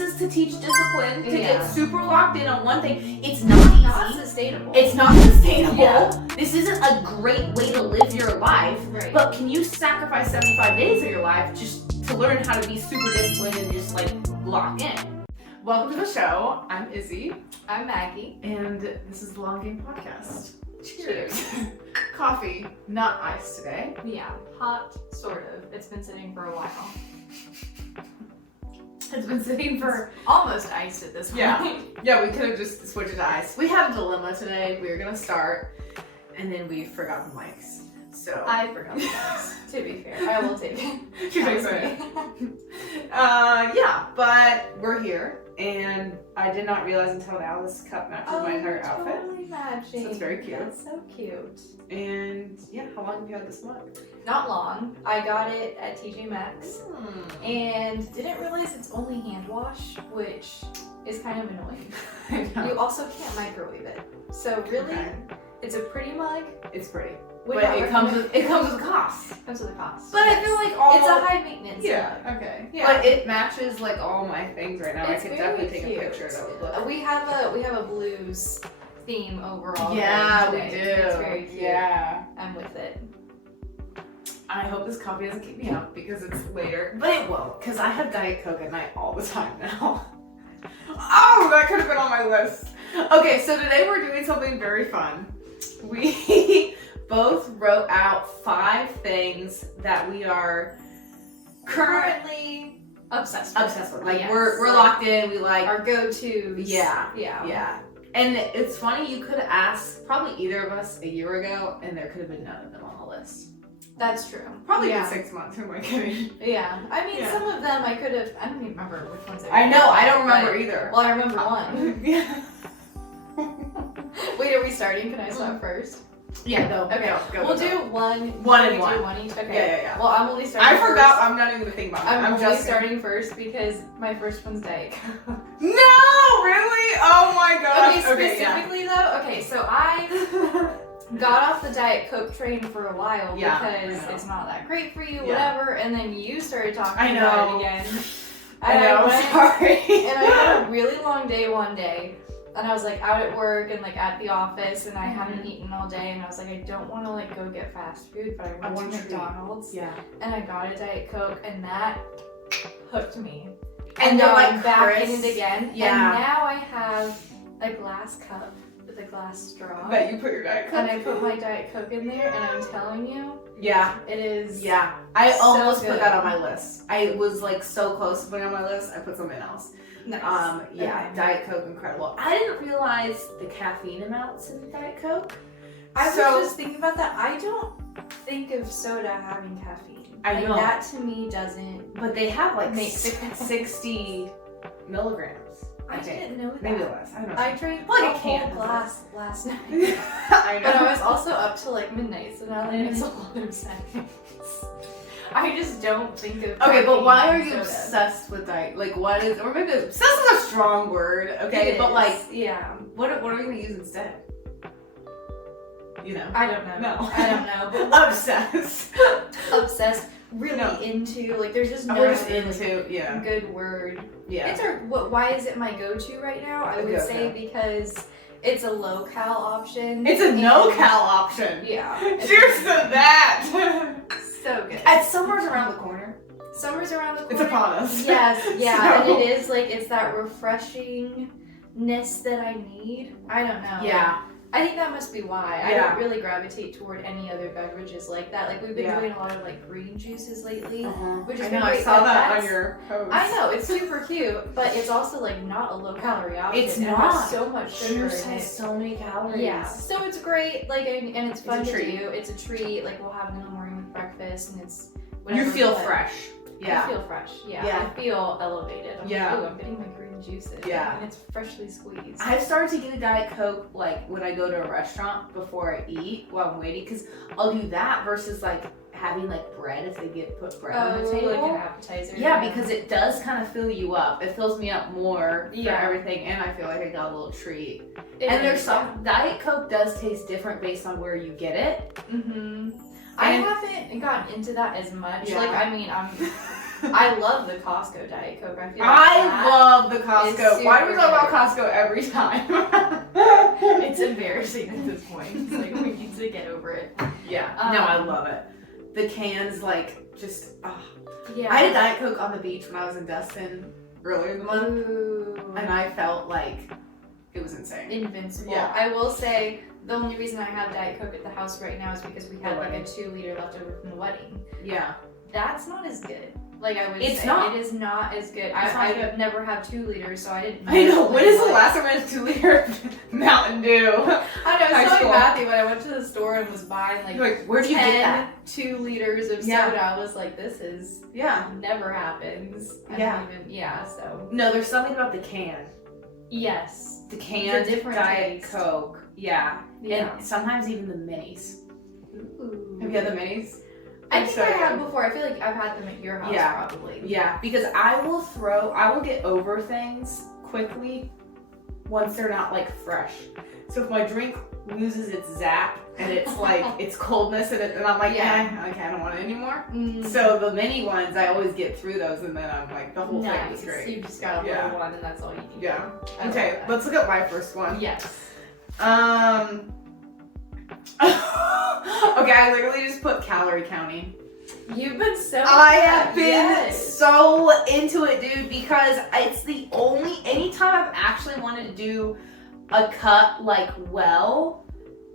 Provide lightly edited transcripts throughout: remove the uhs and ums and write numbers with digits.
this is to teach discipline, to get super locked in on one thing. It's not easy. Not sustainable. It's not sustainable. Yeah. This isn't a great way to live your life. Right. But can you sacrifice 75 days of your life just to learn how to be super disciplined and just like lock in? Welcome to the show. I'm Izzy. I'm Maggie. And this is the Long Game Podcast. Cheers. Coffee, not ice today. Yeah, hot, sort of. It's been sitting for a while. It's been sitting for almost iced at this point. Yeah, we could have just switched it to ice. We had a dilemma today. We were gonna start, and then we forgot the mics. So I forgot the mics. To be fair, I will take it. She takes it. Yeah, but we're here, and I did not realize until now this cup matches my entire outfit. Totally matching. So it's very cute. That's so cute. And yeah, how long have you had this mug? Not long. I got it at TJ Maxx and didn't realize it's only hand wash, which is kind of annoying. I know. You also can't microwave it. So really, it's a pretty mug. It's pretty. Would But not it comes with a cost. It comes with a cost. But I feel like all it's a high maintenance. Yeah. mug. Okay. Yeah. But it matches like all my things right now. It's I could very definitely take cute. a picture that would look. We have a blues theme overall. Yeah, we today. do. It's very cute. Yeah. I'm with it. I hope this coffee doesn't keep me up because it's later. But it won't, because I have Diet Coke at night all the time now. Oh, that could have been on my list. Okay, so today we're doing something very fun. We both wrote out 5 things that we are currently obsessed with. Like yes. we're locked in. We like our go-tos. Yeah. And it's funny, you could have asked probably either of us a year ago, and there could have been none of them on the list. That's true. Probably been 6 months. Who am I kidding? Yeah. I mean, some of them I could have. I don't even remember which ones. I know. I don't remember either. Well, I remember one. Yeah. Wait, are we starting? Can I start first? Yeah. No. Okay. Go. We'll do one and do one. one each. Okay. Yeah. Well, I'm only starting. I forgot. First. I'm not even gonna think about it. I'm just only starting first because my first one's Diet Coke. No, really? Oh my gosh. Okay, specifically though. Okay, so I got off the Diet Coke train for a while because it's not that great for you, whatever. And then you started talking about it again. I know. Sorry. And I had a really long day one day. And I was like out at work and like at the office and I hadn't eaten all day and I was like, I don't want to like go get fast food, but I went to McDonald's. Yeah. And I got a Diet Coke and that hooked me. And now they're like I'm back in it again. Yeah. And now I have a glass cup with a glass straw. That you put your Diet Coke. And I put my Diet Coke in there and I'm telling you. Yeah. It is. Yeah. I so almost good. put that on my list. I was like so close to putting it on my list. I put something else. Nice. Yeah, Diet Coke, incredible. I didn't realize the caffeine amounts in Diet Coke. I was just thinking about that. I don't think of soda having caffeine. I know. That to me doesn't. But they have like Make 60 milligrams. I didn't know that. Maybe less. I don't know. I drank like a a can. whole glass last night. I know. But I was also up till like midnight, so now that makes a lot of sense. I just don't think of. Okay, but why are you soda. obsessed with diet? Like, what is, or maybe obsessed is a strong word, okay? But like, what are we gonna use instead? You know? I don't know. No. I don't know. But Obsessed. Obsessed. Really into. Like, there's just no We're just really into, good word. Yeah. It's why is it my go-to right now? I would say because it's a low-cal option. It's a no-cal option. Yeah. Cheers to that. So good. And summer's around the corner. Summer's around the corner. It's upon us. Yes, yeah, So. and it is like it's that refreshingness that I need. I don't know. Yeah. I think that must be why. I Yeah. don't really gravitate toward any other beverages like that. Like we've been doing a lot of like green juices lately, which is I know. great, I saw but that on your post. I know it's super cute, but it's also like not a low-calorie option. It's It not. has so much sugar Juice in it. has so many calories. Yeah, so it's great. Like and it's fun It's a to treat. do. It's a treat. Like we'll have it in the morning with breakfast, and it's. You feel but fresh. Yeah. I feel fresh. Yeah. Yeah. I feel elevated. I'm Yeah. like, ooh, I'm getting my green juices. Yeah. And it's freshly squeezed. I've started to get a Diet Coke like when I go to a restaurant before I eat while I'm waiting, because I'll do that versus like having like bread if they put bread on the table. Like an appetizer. Yeah, because it does kind of fill you up. It fills me up more for Yeah. everything, and I feel like I got a little treat. It And there's is, some Diet Coke does taste different based on where you get it. Mm-hmm. I haven't gotten into that as much. Yeah. Like, I mean, I love the Costco Diet Coke. I feel like I love the Costco. Why do we super talk about good. Costco every time? It's embarrassing at this point. It's like we need to get over it. Yeah. No, I love it. The cans, like, just, Yeah. I had a Diet Coke on the beach when I was in Destin earlier in the month, Ooh. and I felt like it was insane. Invincible. Yeah. I will say the only reason I have Diet Coke at the house right now is because we had The like a wedding. 2 liter left over from the wedding. Yeah. That's not as good. Like I would It's say, not. it is not as good. It's not I good. never had 2 liters, so I didn't. I know. When is the like- last time I had 2 liter Mountain Dew? I know. I High was telling school. Matthew when I went to the store and was buying like, You're like, where do you 10 get that? 2 liters of Yeah. soda. I was like, this is Yeah. never happens. I Yeah. don't even, yeah. So No, there's something about the can. yes. The can, different Diet taste. Coke. Yeah. Yeah. And sometimes even the minis. Ooh. Have you had the minis? I They're think so I have good. before. I feel like I've had them at your house Yeah. probably. Yeah, because I will get over things quickly once they're not like fresh. So if my drink loses its zap and it's like it's coldness in it, then I'm like, Yeah. okay, I don't want it anymore. Mm. So the mini ones, I always get through those, and then I'm like, the whole thing was Nice. great. You just got a Yeah. little one, and that's all you need. Yeah. I love Okay, that. let's look at my first one. Yes. Okay, I literally just put calorie counting. You've been so. I have been Yes. so into it, dude, because it's the only, anytime I've actually wanted to do a cut like well,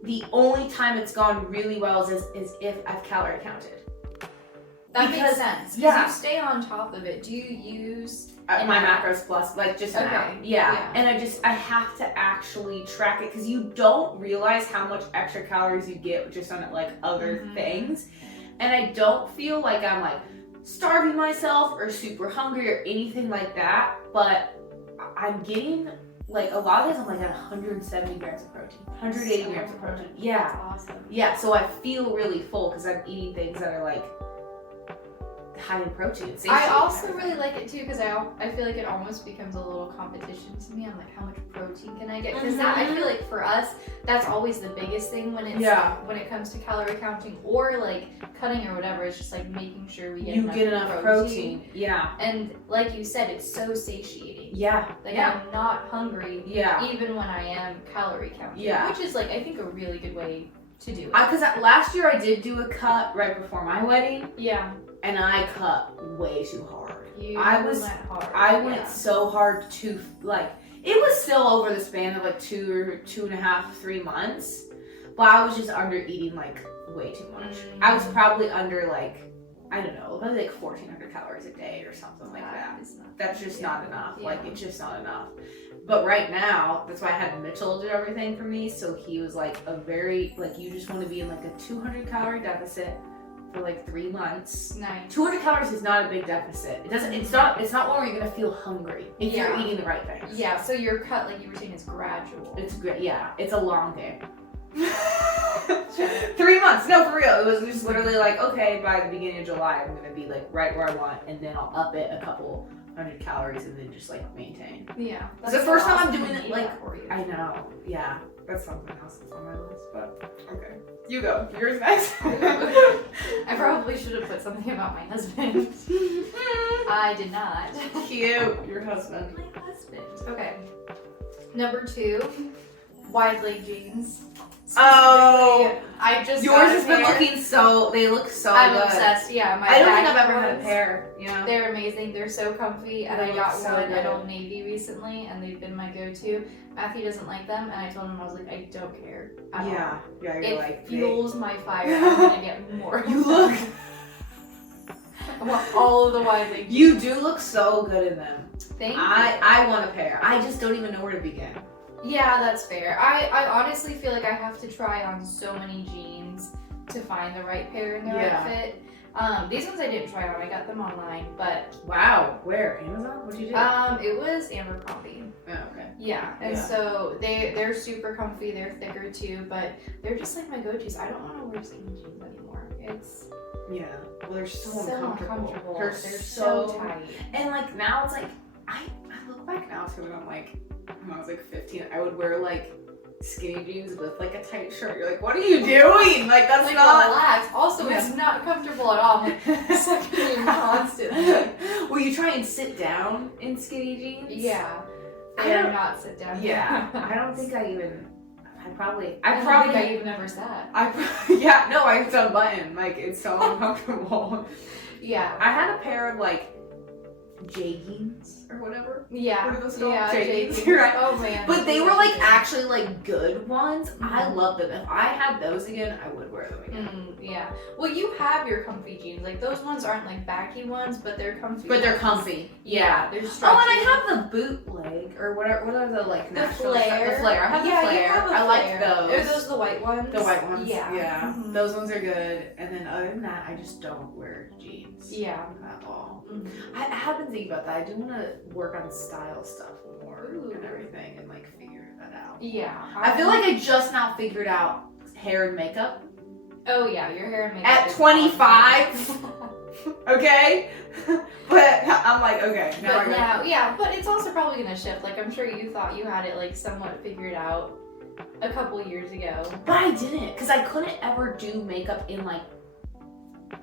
the only time it's gone really well is if I've calorie counted. That Because- makes sense. 'Cause yeah. You stay on top of it. Do you use? My An app? macros plus, like just an Okay, app. Yeah. yeah. And I have to actually track it because you don't realize how much extra calories you get just on like other Mhm. things. And I don't feel like I'm like starving myself or super hungry or anything like that, but I'm getting like a lot of days I'm like at 170 grams of protein, 180 So grams of protein. That's Yeah. awesome. Yeah, so I feel really full because I'm eating things that are like high in protein. I satiating also and really everything. like it too because I feel like it almost becomes a little competition to me. I'm like, how much protein can I get? Because that I feel like for us, that's always the biggest thing when it's Yeah. when it comes to calorie counting or like cutting or whatever. It's just like making sure we get You get enough protein. Yeah. And like you said, it's so satiating. Yeah. Like yeah. I'm not hungry Yeah. even when I am calorie counting. Yeah. Which is like I think a really good way to do it. Because last year I did do a cut right before my wedding, yeah. and I cut way too hard. You I went was- hard. I went Yeah. so hard to like. It was still over the span of like 2.5, 3 months, but I was just under eating like way too much. I was probably under like, I don't know, probably like 1,400 calories a day or something like that. is not That's just not enough. Yeah. Like, it's just not enough. But right now, that's why I had Mitchell do everything for me. So he was like you just want to be in like a 200 calorie deficit for like 3 months. nice. 200 calories is not a big deficit. It's not one where you're going to feel hungry if you're Yeah. eating the right things. Yeah, so your cut, like you were saying, is gradual. It's great. Yeah. It's a long game. 3 months. No, for real. It was just literally like, okay, by the beginning of July, I'm going to be like right where I want, and then I'll up it a couple 100 calories and then just like maintain. Yeah. It's the first time I'm awesome doing to it, eat like, that for you. I know. Yeah. That's something else that's on my list, but okay. You go. Yours next. I probably should have put something about my husband. I did not. Cute. Your husband. My husband. Okay. Number 2, wide leg jeans. Oh. Specifically, I just Yours got a has been pair. looking so, they look so I'm good. obsessed. Yeah, my I don't think baggy I've ever had a ones, pair, you know? They're amazing. They're so comfy, and They I look got so one good. at Old Navy recently, and they've been my go-to. Matthew doesn't like them, and I told him I was like, I don't care at all. Yeah, you're It like, fuels my fire. I'm gonna get more. you look, I want all of the wide leg. you do look so good in them. Thank you. I want a pair. I just don't even know where to begin. Yeah, that's fair. I honestly feel like I have to try on so many jeans to find the right pair and the Yeah. right fit. These ones I didn't try on. I got them online, but Wow, where? Amazon? What'd you do? it was Abercrombie. Oh, okay. Yeah, and Yeah. so they're super comfy. They're thicker too, but they're just like my go-tos. I don't want to wear skinny jeans anymore. It's Yeah. Well, they're so, so uncomfortable. uncomfortable. They're so tight. And like now it's like I look back now to it. I'm like when I was like 15, I would wear like skinny jeans with like a tight shirt. You're like, what are you doing? Like that's like, not. relax. Also, it's not comfortable at all. I'm like sucking in constantly. Will you try and sit down in skinny jeans? Yeah. I Or don't- not sit down. Yeah. I don't think I even. I probably think I even ever sat. Yeah, no, I it's unbuttoned. Like it's so uncomfortable. Yeah. I had a pair of like jeggings or whatever. Yeah. What are those called? Yeah. Jeggings. jeggings. You're right. Oh man. But they were Those like are good. actually like good ones. I Mhm. love them. If I had those again, I would wear them again. Yeah. Well, you have your comfy jeans. Like those ones aren't like baggy ones, but they're comfy. But they're ones. comfy. Yeah. They're stretchy. Oh, and I have the bootleg or whatever. What are the like The natural flare. stuff? The flare. I have Yeah, the you flare. have a I like flare. those. Are those the white ones? The white ones. Yeah. Yeah. Mhm. Those ones are good. And then other than that, I just don't wear jeans. Yeah. At all. Mhm. I have been thinking about that. I do want to work on style stuff more Ooh. and everything and like figure that out. Yeah. I feel like I just now figured out hair and makeup. Oh yeah, your hair and makeup. At is 25? awesome. Okay? But I'm like, okay. Now I But gotta- now, yeah, but it's also probably gonna shift. Like I'm sure you thought you had it like somewhat figured out a couple years ago. But I didn't, because I couldn't ever do makeup in like,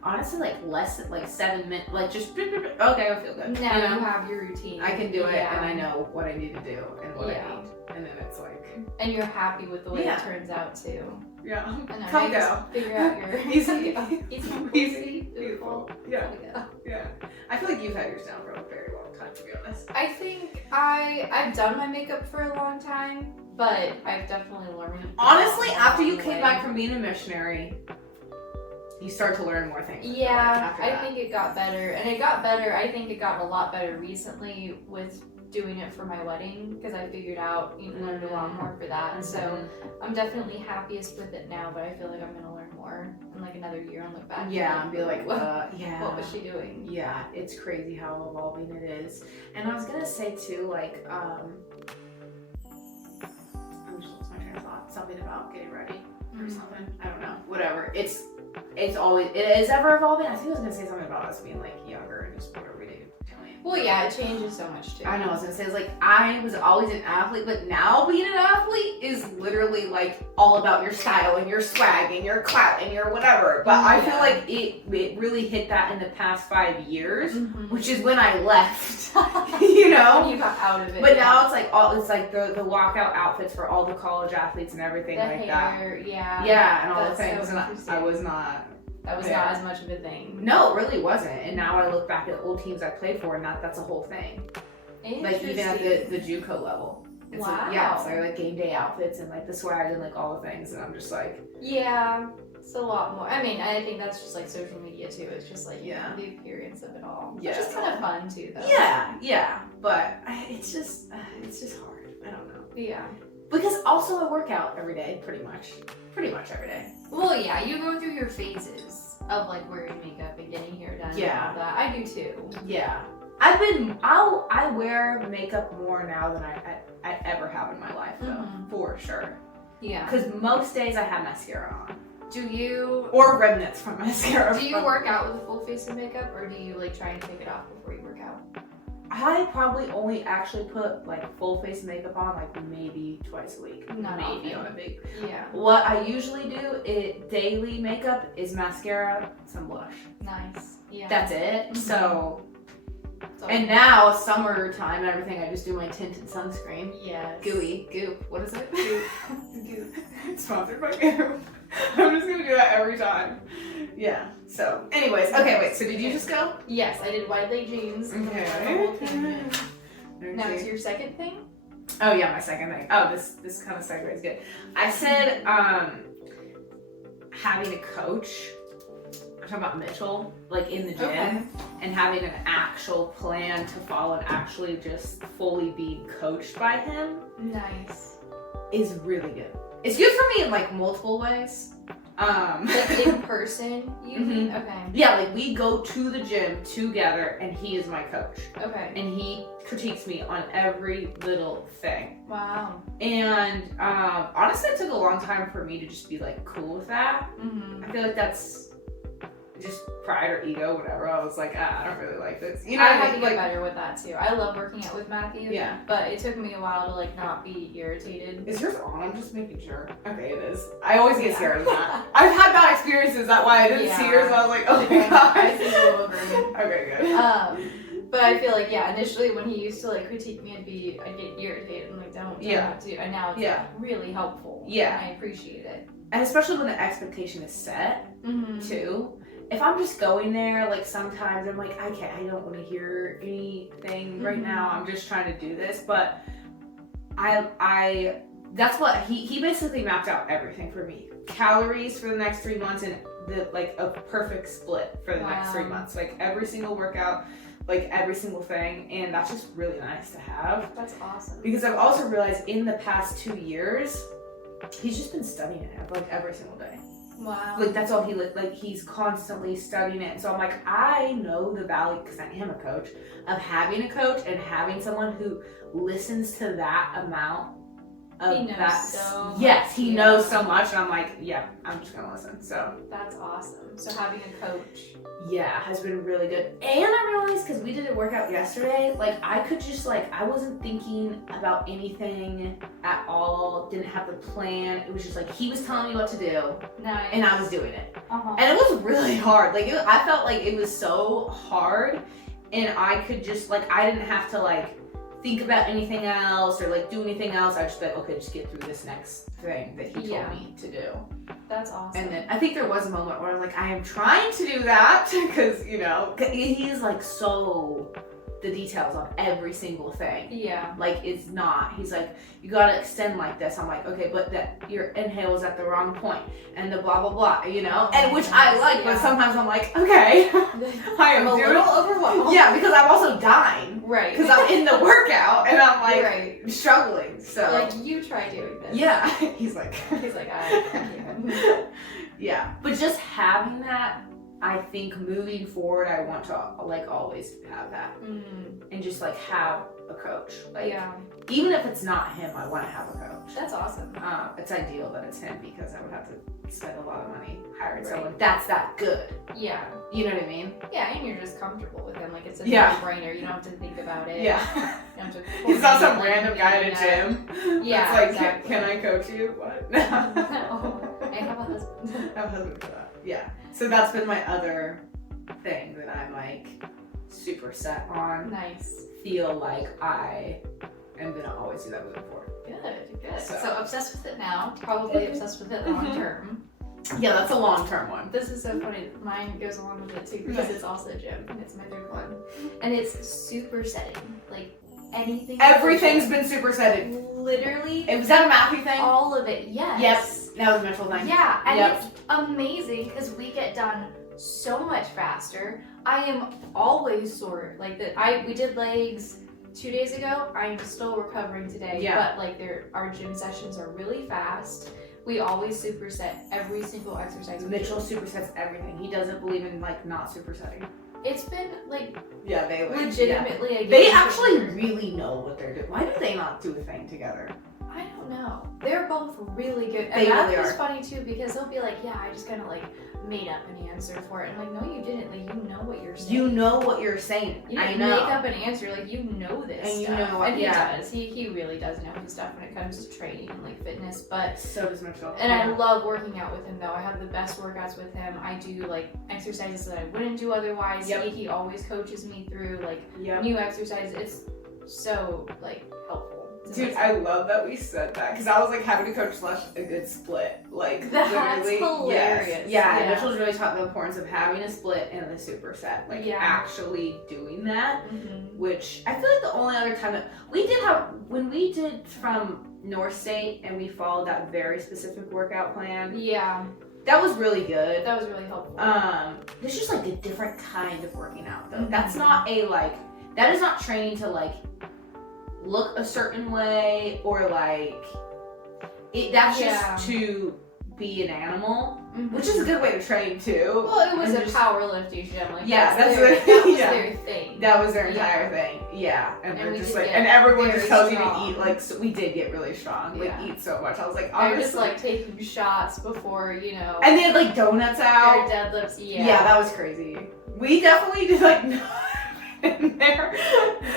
honestly, like less than like 7 minutes. Like just, okay, I feel good. Now You know? you have your routine. I can do it Yeah. and I know what I need to do and what Yeah. I need. And then it's like, And you're happy with the way Yeah. it turns out too. yeah. I know. Come you just go. Figure out your Easy. easy, Easy. beautiful. Yeah. Go. Yeah. I feel like you've had yours down for a very long time, to be honest. I think I've done my makeup for a long time, but I've definitely learned. Honestly, after you along the came way. back from being a missionary, you start to learn more things. Yeah, after I that. think it got better, and it got better. I think it got a lot better recently with doing it for my wedding because I figured out learned a lot more for that. So I'm definitely happiest with it now, but I feel like I'm gonna learn more in like another year and look back. Yeah, and be like, yeah. what was she doing? Yeah, it's crazy how evolving it is. And I was gonna say too, like, I'm just lost my train of thought. Something about getting ready or something. I don't know. Whatever. It's always, it is ever evolving. I think I was gonna say something about us being like younger and just what are we doing. Well, yeah, it changes so much too. I know, I was gonna say, it's like, I was always an athlete, but now being an athlete is literally like all about your style and your swag and your clout and your whatever. But I feel Yeah. like it really hit that in the past 5 years, Mhm. which is when I left, you know? You got out of it. But now it's like it's like the walkout outfits for all the college athletes and everything the like that. hair, yeah. Yeah, and all the That's so things. And I interesting. was not. That was Yeah. not as much of a thing. No, it really wasn't. And now I look back at old teams I played for, and that's a whole thing. Like even at the JUCO level. It's like, yeah, it's like game day outfits and like the swag and like all the things, and I'm just like, Yeah, it's a lot more. I mean, I think that's just like social media too. It's just like Yeah. the appearance of it all. Yeah. Which is kind of fun too, though. yeah. But it's just hard. I don't know. Yeah. Because also I work out every day, pretty much every day. Well, yeah, you go through your phases of like wearing makeup and getting hair done. Yeah. And all that. I do too. Yeah. I wear makeup more now than I ever have in my life, though, Mhm. for sure. Yeah. Because most days I have mascara on. Do you Or remnants from mascara. do you work out with a full face of makeup, or do you like try and take it off before you work out? I probably only actually put like full face makeup on like maybe twice a week. Not maybe often. on a big. Yeah. What I usually do daily makeup is mascara, some blush. Nice. Yeah. That's it. Mhm. So, So- and now summertime and everything, I just do my tinted sunscreen. Yes. Goop. What is it? Goop. Sponsored by Goop. I'm just gonna do that every time. Yeah. So, anyways, okay, wait. So did you just go? Yes, I did wide leg jeans. Okay. The whole tangent. Now it's your second thing. Oh yeah, my second thing. Oh, this kind of segue is good. I said having a coach. I'm talking about Mitchell, like in the gym, Okay. and having an actual plan to follow and actually just fully being coached by him Nice. is really good. It's good for me in like multiple ways. Like in person, you mean? Okay. Yeah, like we go to the gym together and he is my coach. Okay. And he critiques me on every little thing. Wow. And honestly, it took a long time for me to just be like cool with that. Mm-hmm. I feel like that's just pride or ego, whatever. I was like, I don't really like this. You know, I what had mean? to get Like, better with that too. I love working out with Matthew. Yeah. But it took me a while to like not be irritated. Is yours on? I'm just making sure. Okay, it is. I always get Yeah. scared of that. I've had bad experiences. That's why I didn't see yours. I was like, oh my god. I see a little version. Okay, good. But I feel like, yeah, initially when he used to like critique me, I'd get irritated and like, don't have to. And now it's like, really helpful. Yeah. And I appreciate it. And especially when the expectation is set, too. If I'm just going there, like sometimes I'm like, I don't want to hear anything right now. I'm just trying to do this. But that's what he basically mapped out everything for me. Calories for the next 3 months and a perfect split for the next 3 months. Like every single workout, like every single thing. And that's just really nice to have. That's awesome. Because I've also realized in the past 2 years, he's just been studying it like every single day. Wow. Like that's all he's constantly studying it. So I'm like, I know the value, because I am a coach, of having a coach and having someone who listens to that amount of he knows that. So much. Yes, he knows so much, and I'm like, yeah, I'm just gonna listen. So that's awesome. So having a coach, has been really good. And I realized, because we did a workout yesterday, like I could just I wasn't thinking about anything at all. Didn't have the plan. It was just like he was telling me what to do, nice, and I was doing it. Uh-huh. And it was really hard. Like I felt like it was so hard, and I could just I didn't have to think about anything else or do anything else. I just okay, just get through this next thing that he told me to do. That's awesome. And then I think there was a moment where I was like, I am trying to do that, because he's so the details on every single thing. Yeah. It's not. He's like, you gotta extend like this. I'm like, okay, but that your inhale is at the wrong point, and the blah blah blah, and which I like, but sometimes I'm like, okay, I am a little overwhelmed. Yeah, because I'm also dying. Right. Because I'm in the workout and I'm struggling. So you try doing this. Yeah. He's like, I can't. Yeah. But just having that, I think moving forward, I want to always have that, and just have a coach. Even if it's not him, I want to have a coach. That's awesome. It's ideal that it's him, because I would have to spend a lot of money hiring someone that's that good. Yeah. You know what I mean? Yeah, and you're just comfortable with him. It's a no-brainer. You don't have to think about it. Yeah. You don't have to He's not some random guy at a gym. Yeah. It's exactly. can I coach you? What? I have a husband. I have a husband for that. Yeah. So that's been my other thing that I'm super set on. Nice. Feel like I am gonna always do that moving forward. Good. So obsessed with it now. Probably obsessed with it long term. Yeah, that's a long term one. This is so funny. Mine goes along with it too, because it's also gym. It's my third one, and it's supersetting. Anything. Everything's been supersetted. Literally. Was that a Matthew thing? All of it. Yes. Yep. That was a mental thing. Yeah, and it's amazing because we get done so much faster. I am always sore. We did legs 2 days ago. I am still recovering today. Yeah. But our gym sessions are really fast. We always superset every single exercise. Mitchell supersets everything. He doesn't believe in not supersetting. It's been they legitimately a game. They actually really know what they're doing. Why do they not do a thing together? I don't know. They're both really good. They And really Matthew's are. funny too, because they'll be like, yeah, I just kind of made up an answer for it. And I'm like, no, you didn't. You know what you're saying. You know what you're saying. You didn't I know. make up an answer. You know this and stuff. You know what, and he does. He really does know his stuff when it comes to training and fitness. But so does Mitchell. And I love working out with him though. I have the best workouts with him. I do exercises that I wouldn't do otherwise. Yep. He always coaches me through new exercises. It's so helpful. Dude, I love that we said that, because I was having a coach / a good split. That's literally, hilarious. Yes. Yeah, Mitchell's really taught the importance of having a split and the superset. Actually doing that, which I feel the only other time that we did when we did from North State and we followed that very specific workout plan. Yeah. That was really good. That was really helpful. There's just a different kind of working out though. That's not that is not training to look a certain way or that's just to be an animal, Mhm. which is a good way to train too. Well, it was And a just- powerlifting gym. Like, Yeah, that was yeah. their thing. That was their Yeah. entire thing. Yeah, and And we're we just did like, get and everyone very just tells you to strong. eat like. So we did get really strong, like Yeah. eat so much. I was like, They're honestly, just like taking shots before, you know, and they had like donuts their out. deadlifts. Yeah. Yeah, that was crazy. We definitely did like not in there.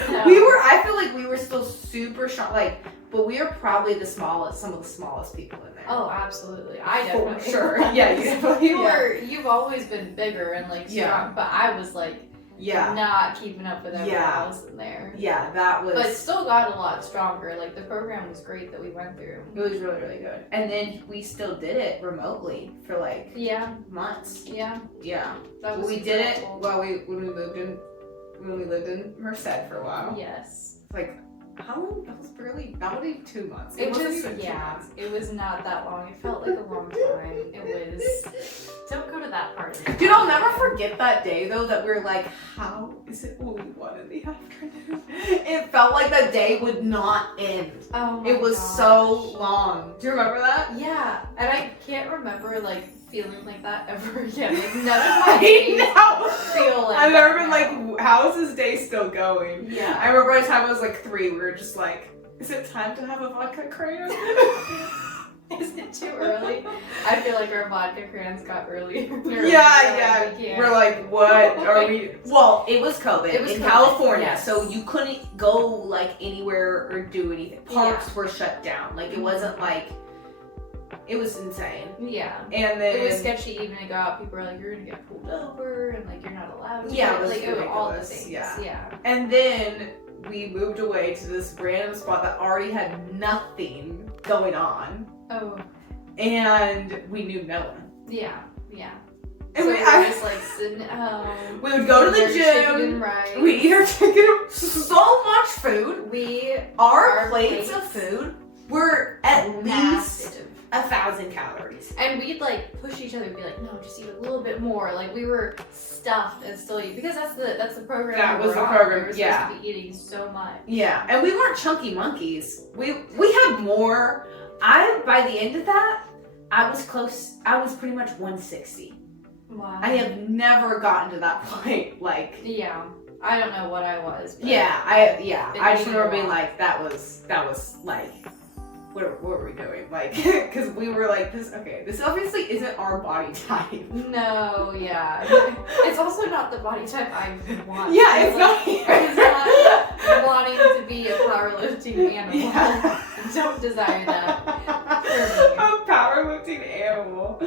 No. I feel like we were still super strong, like, but we are probably some of the smallest people in there. Oh, absolutely. I definitely. For sure. Yeah, you definitely were. You've always been bigger and like strong, Yeah. but I was like not keeping up with everyone Yeah. else in there. Yeah, that was. But still got a lot stronger. Like the program was great that we went through. It was really, really good. And then we still did it remotely for like Yeah. months. Yeah. Yeah. That was We super did it helpful. while when we lived in Merced for a while. Yes. Like, how long? That was barely, not even 2 months. It wasn't was, even 2 yeah, months. it was not that long. It felt like a long time. It was, don't go to that part of it. Dude, I'll never forget that day though that we were like, how is it only 1 in the afternoon? It felt like the day would not end. Oh my It was gosh. so long. Do you remember that? Yeah, and I can't remember like feeling like that ever again. Like none of my I days know. feel like I've that never been now. like, how is this day still going? Yeah. I remember by the time I was like 3, we were just like, is it time to have a vodka crayon? Is it too early? I feel like our vodka crayons got early. Yeah. We're like, what are we? Well, it was COVID It was in COVID, California, yes. so you couldn't go like anywhere or do anything. Parks were shut down. Like it wasn't like, it was insane. Yeah. And then It was sketchy even to go out. People were like, you're gonna get pulled over and like you're not allowed to. Yeah, it was like it was all the ridiculous, things. yeah. Yeah. And then we moved away to this random spot that already had nothing going on, Oh. and we knew no one. Yeah. Yeah. And So we, we were just like sitting at home. we would go to the Chicken and gym. rice. We eat our chicken. So much food. Our Our plates of plates food were at least massive. 1,000 calories. And we'd like push each other and be like, no, just eat a little bit more. Like we were stuffed and still eat because that's the program. That we was were the on. program, We were yeah. supposed to be eating so much. Yeah, and we weren't chunky monkeys. We had more. By the end of that, I was close. I was pretty much 160. Wow. I have never gotten to that point. Like, Yeah. I don't know what I was. But I just been remember a being while. like, that was like, what were we doing? Like, because we were like, this obviously isn't our body type. No, yeah. It's also not the body type I want. Yeah, it's like, not. It's not wanting to be a powerlifting animal. Yeah. Don't desire that. A powerlifting animal.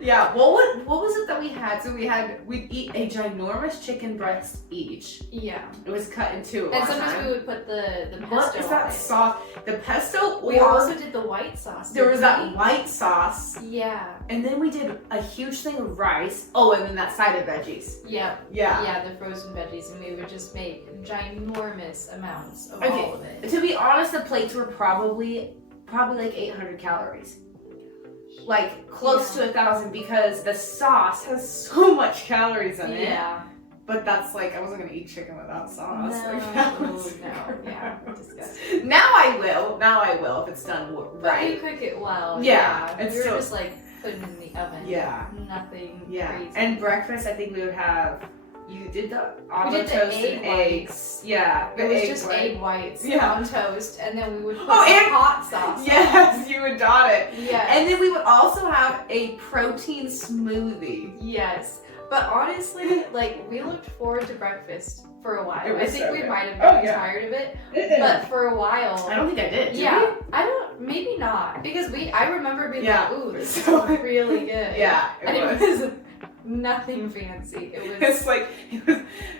Yeah. What was it that we had? So we'd eat a ginormous chicken breast each. Yeah. It was cut in 2 a And lot of sometimes time. we would put the pesto What is on that it. sauce? The pesto, We or also did the white sauce. there was didn't that we? white sauce, Yeah. and then we did a huge thing of rice. Oh, and then that side of veggies. Yep. Yeah. Yeah, the frozen veggies, and we would just make ginormous amounts of Okay. all of it. To be honest, the plates were probably like 800 calories. Like close to 1,000 because the sauce has so much calories in it. Yeah. But that's like, I wasn't gonna eat chicken without sauce. No, Like, that was no, yeah, gross. disgusting. Now I will if it's done But right. you cook it well. Yeah, it's We were still- just like putting it in the oven. Yeah. Nothing Yeah. crazy. And breakfast, I think we would have. You did the avocado did the toast egg and eggs. Yeah. it was egg just white. egg whites Yeah. on toast, and then we would put Oh, and- hot sauce on Yes, you would dot it. it. Yeah. And then we would also have a protein smoothie. Yes. But honestly, like, we looked forward to breakfast for a while. It was I think so we good. might have Oh, gotten yeah. tired of it, but for a while. I don't think I did. Did Yeah, I don't, maybe not. Because I remember being Yeah. like, ooh, this is So- really good. we? Yeah, And it was. it was nothing fancy. It was, It's like,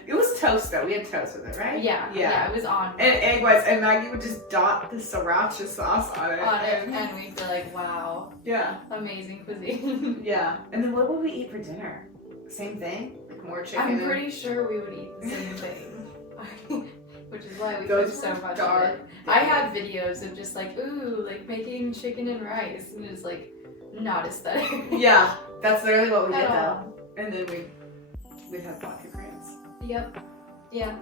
it was toast though. We had toast with it, right? yeah, it was on And egg whites, and Maggie would just dot the sriracha sauce on it. and we'd be like, wow, Yeah, amazing cuisine. yeah. And then what would we eat for dinner? Same thing? Like more chicken? I'm and- pretty sure we would eat the same thing. Which is why we Those cooked so were much dark of it. I had videos of just like, ooh, like making chicken and rice, and it's like not aesthetic. Yeah, that's literally what we did At though. all. And then we'd have vodka crayons. Yep. Yeah.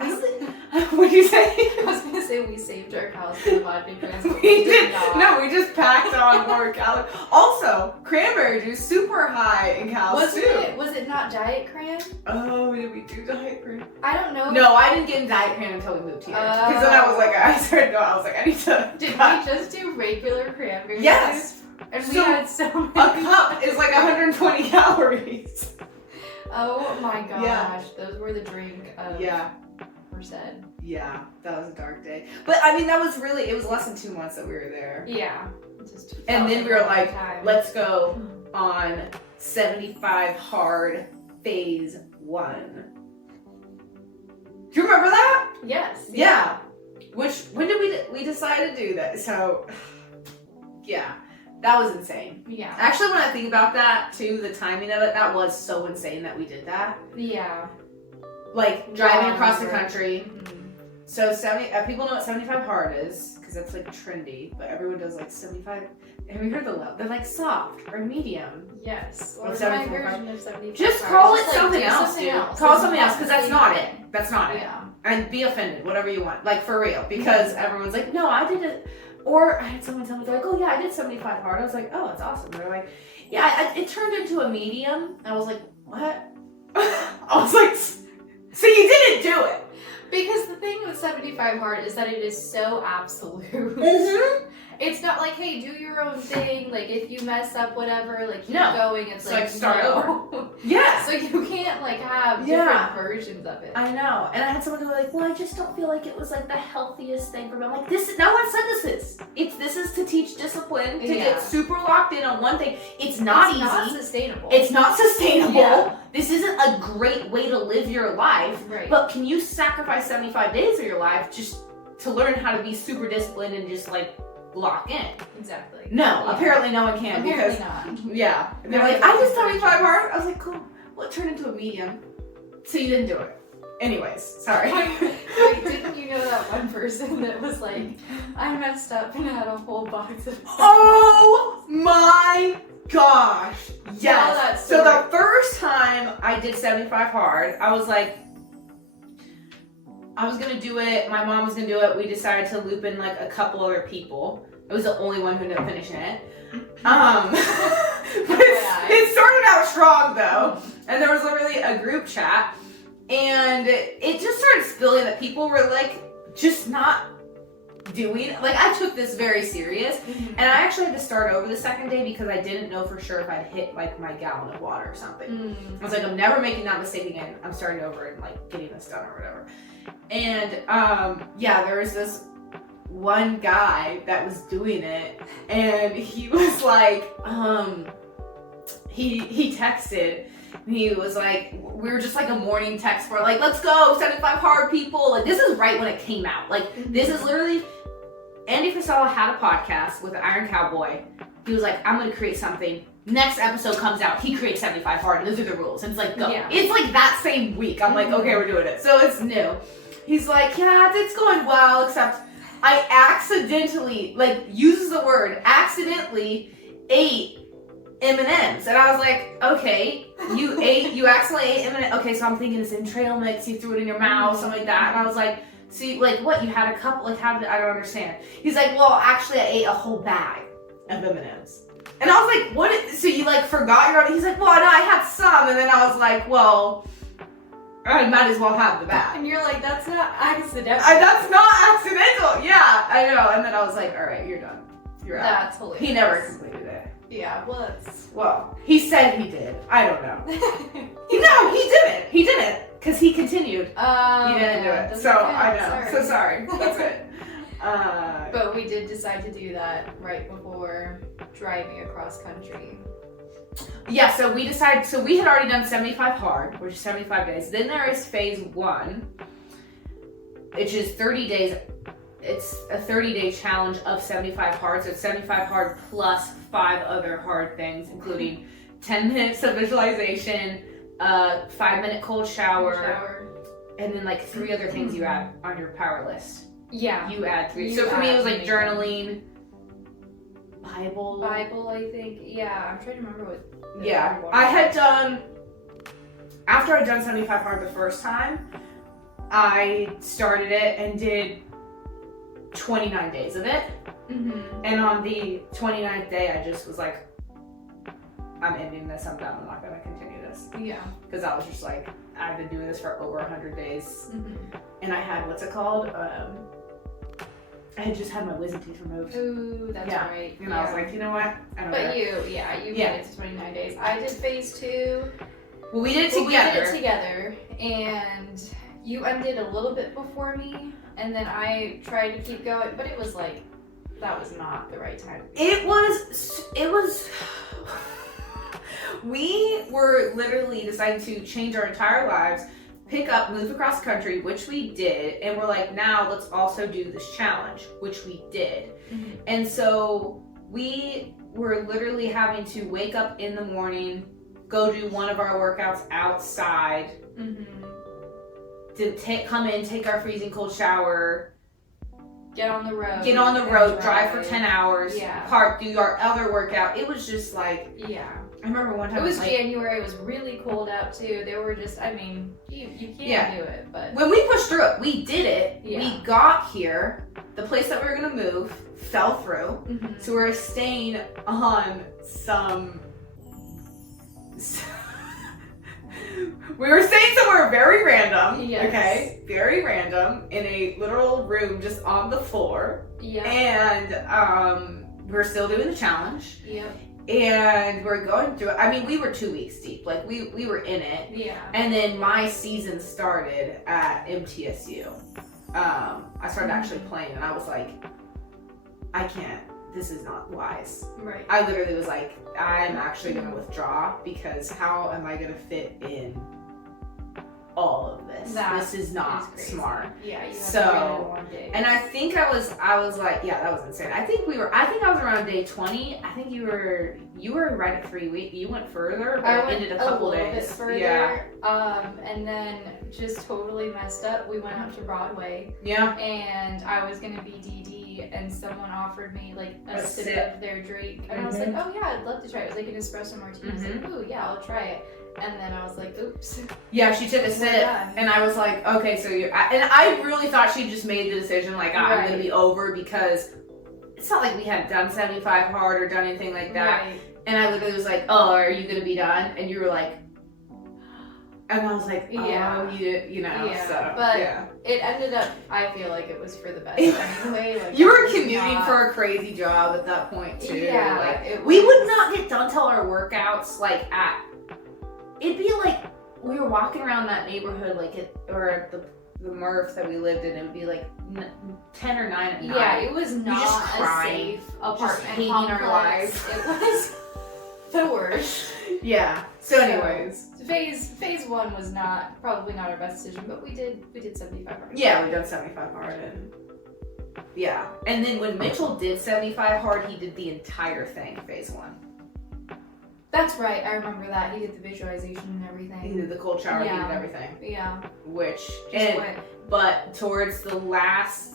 What'd you say? I was gonna say we saved our cows for the vodka grants. We did not. No, we just packed on more calories. Also, cranberry juice super high in calories too. Was it not diet cran? Oh, did we do diet cran? I don't know. No, I didn't get in diet cran until we moved here. Because then I was like, I need to. Did we just do regular cranberry yes. juice? And we So, had so many. A cup is like 120 calories. Oh my gosh, Yeah. those were the drink of Superset. Yeah, that was a dark day. But I mean, it was less than 2 months that we were there. Yeah. And then we were like, time. let's go on 75 hard phase 1. Do you remember that? Yes. Yeah. When did we decide to do that? So, yeah, that was insane. Yeah. Actually, when I think about that too, the timing of it, that was so insane that we did that. Yeah. Like driving across the country. Mm-hmm. So 70, people know what 75 hard is because that's like trendy, but everyone does like 75. Have you heard the level? They're like soft or medium. Yes. Or What is 74 my version of 75? Just call it Just, something do else, something dude. else. Call it It's something else because that's not it. That's not it. Yeah. And be offended, whatever you want, like for real, because everyone's like, no, I did it. Or I had someone tell me, they're like, oh yeah, I did 75 hard. I was like, oh, that's awesome. They're like, yeah, it turned into a medium. I was like, what? I was like, so you didn't do it. Because the thing with 75 hard is that it is so absolute. Mm-hmm. It's not like, hey, do your own thing. Like, if you mess up, whatever, like, keep No. going. It's So, like, start no. Yeah. So you can't, like, have different versions of it. I know. And I had someone go like, well, I just don't feel like it was like the healthiest thing for me. I'm like, no one said this is. This is to teach discipline, to get super locked in on one thing. It's not easy. It's not sustainable. It's not sustainable. Yeah. This isn't a great way to live your life. Right. But can you sacrifice 75 days of your life just to learn how to be super disciplined and just like lock in? Exactly. No, apparently no one can. Apparently because, not. Yeah. And they're like, I did 75 hard. I was like, cool. Well, it turned into a medium. So you didn't do it. Anyways, sorry. Like, didn't you know that one person that was like, I messed up and had a whole box of Oh my gosh. Yes. that So story. the first time I did 75 hard, I was like, I was gonna do it, my mom was gonna do it, we decided to loop in like a couple other people. I was the only one who ended up finishing it. But it started out strong though. And there was literally a group chat and it just started spilling that people were like just not doing, like I took this very serious and I actually had to start over the second day because I didn't know for sure if I'd hit like my gallon of water or something. I was like, I'm never making that mistake again. I'm starting over and like getting this done or whatever. And yeah, there was this one guy that was doing it and he was like, he texted and he was like, we were just like a morning text for like, let's go 75 hard people. Like this is right when it came out. Like this is literally, Andy Frisella had a podcast with the Iron Cowboy. He was like, I'm gonna create something. Next episode comes out, he creates 75 hard and those are the rules. And it's like, go. Yeah. It's like that same week. I'm like, okay, we're doing it. So it's new. He's like, yeah, it's going well, except I accidentally, like, uses the word, accidentally ate M&Ms. And I was like, okay, you accidentally ate M&Ms. Okay, so I'm thinking it's in trail mix, you threw it in your mouth, something like that. And I was like, see, like, what, you had a couple, like, how did, I don't understand. He's like, well, actually, I ate a whole bag of M&Ms. And I was like, what, so you, like, forgot your own, he's like, well, no, I had some. And then I was like, well, I might as well have the bag. And you're like, that's not accidental. That's not accidental. Yeah, I know. And then I was like, all right, you're done. You're out. That's hilarious. He never completed it. Yeah, well, that's... Well, he said he did. I don't know. No, he didn't. He didn't. Because he continued. He didn't do it. So, I know. Sorry. So sorry. That's it. But we did decide to do that right before driving across country. Yeah, so we decided, so we had already done 75 hard, which is 75 days. Then there is phase 1, which is 30 days. It's a 30-day challenge of 75 hard. So it's 75 hard plus 5 other hard things, including 10 minutes of visualization, 5-minute cold shower, and then like 3 other things you add on your power list. Yeah. You add 3. So for me, it was like journaling, Bible, I think. Yeah, I'm trying to remember what. Yeah, I had done, after I'd done 75 hard the first time, I started it and did 29 days of it. And on the 29th day, I just was like, I'm ending this, I'm done, I'm not gonna continue this. Yeah. Because I was just like, I've been doing this for over 100 days. And I had, what's it called? I had just had my wisdom teeth removed. Ooh, that's right. And I was like, you know what? I don't know. But you made it to 29 days. I did phase 2. Well, we did it together. We did it together, and you ended a little bit before me, and then I tried to keep going, but it was like, that was not the right time. It was, we were literally deciding to change our entire lives, pick up, move across the country, which we did, and we're like, now let's also do this challenge, which we did. And so we were literally having to wake up in the morning, go do one of our workouts outside, to come in, take our freezing cold shower, get on the road, drive for 10 hours, park, do our other workout. It was just like, I remember one time it was like, January, it was really cold out too. They were just, I mean, you can't do it, but when we pushed through it, we did it. We got here, the place that we were gonna move fell through, so we were staying on some we were staying somewhere very random, okay? Very random, in a literal room just on the floor. And we're still doing the challenge. And we're going through it. I mean, we were 2 weeks deep. Like, we were in it. And then my season started at MTSU. I started actually playing, and I was like, I can't. This is not wise. Right. I literally was like, I'm actually going to withdraw, because how am I going to fit in all of this? This is not smart. Yeah, you have so, to get it in one day. And I think I was like, yeah, that was insane. I think I was around day 20. I think you were right at 3 weeks. You went further, but I ended a couple days. Bit further. And then just totally messed up. We went out to Broadway. And I was gonna be DD, and someone offered me like a sip of their drink, and I was like, oh yeah, I'd love to try it. It was like an espresso martini. I was like, ooh yeah, I'll try it. And then I was like, oops. Yeah, she took a sip, and I was like, okay, so and I really thought she just made the decision, like, I'm gonna be over, because it's not like we had done 75 hard or done anything like that. And I literally was like, oh, are you gonna be done? And you were like, and I was like, oh, you know, so, but it ended up, I feel like it was for the best anyway. Like, you were commuting for a crazy job at that point, too. We would not get done till our workouts, like, it'd be like, we were walking around that neighborhood, like, or the MRF that we lived in, it would be like 10 or 9 at night. Yeah, it was not a safe apartment hating our lives. It was the worst. Yeah. So anyways. Phase 1 was probably not our best decision, but we did 75 hard. Yeah, we did 75 hard, and and then when Mitchell did 75 hard, he did the entire thing, phase 1. That's right, I remember that. He did the visualization and everything. He did the cold shower, he did everything. Yeah. But towards the last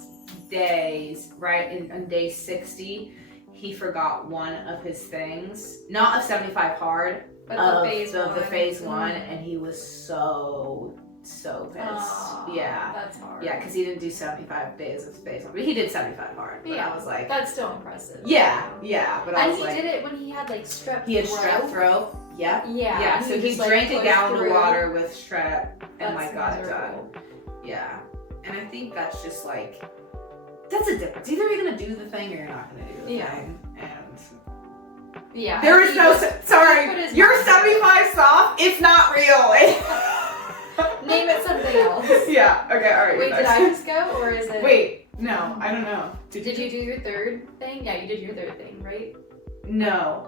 days, right, on day 60, he forgot one of his things. Not of 75 hard, but of the phase 1, and he was so pissed. That's hard. Yeah, because he didn't do 75 days of phase 1, but he did 75 hard. But I was like, that's still impressive. Yeah, but I was like, and he did it when he had like strep throat. He had strep throat. Yep. Yeah. So he drank a gallon of water with strep, and got it done. Yeah, and I think that's just like, that's a difference. Either you're gonna do the thing or you're not gonna do the thing. And there is no sorry. You're 75 soft. It's not real. Name it something else. Yeah. Okay. All right. Wait, did I just go, or is it? Wait. No, I don't know. Did you do your third thing? Yeah, you did your third thing, right? No.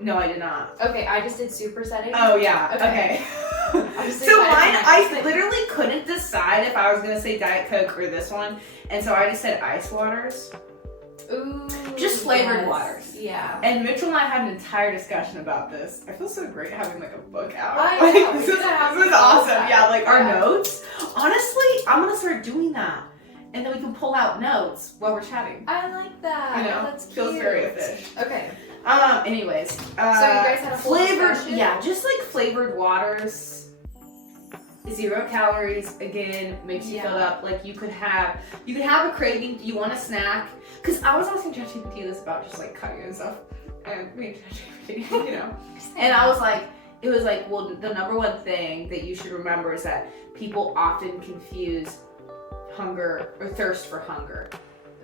No, I did not. Okay, I just did supersetting. Oh yeah. Okay. So mine, I literally couldn't decide if I was gonna say Diet Coke or this one, and so I just said ice waters. Ooh. Just flavored waters. Yeah. And Mitchell and I had an entire discussion about this. I feel so great having like a book out. I know. This is awesome. Yeah, like our notes. Honestly, I'm gonna start doing that. And then we can pull out notes while we're chatting. I like that. You know, that's cute. Feels very efficient. Okay. Anyways. So you guys had a whole flavored, discussion? yeah, just like flavored waters. 0 calories, again, makes you fill up. Like you could have a craving. Do you want a snack? Because I was asking ChatGPT this about just like cutting and stuff, and me and ChatGPT, you know, and I was like, it was like, well, the number one thing that you should remember is that people often confuse hunger or thirst for hunger.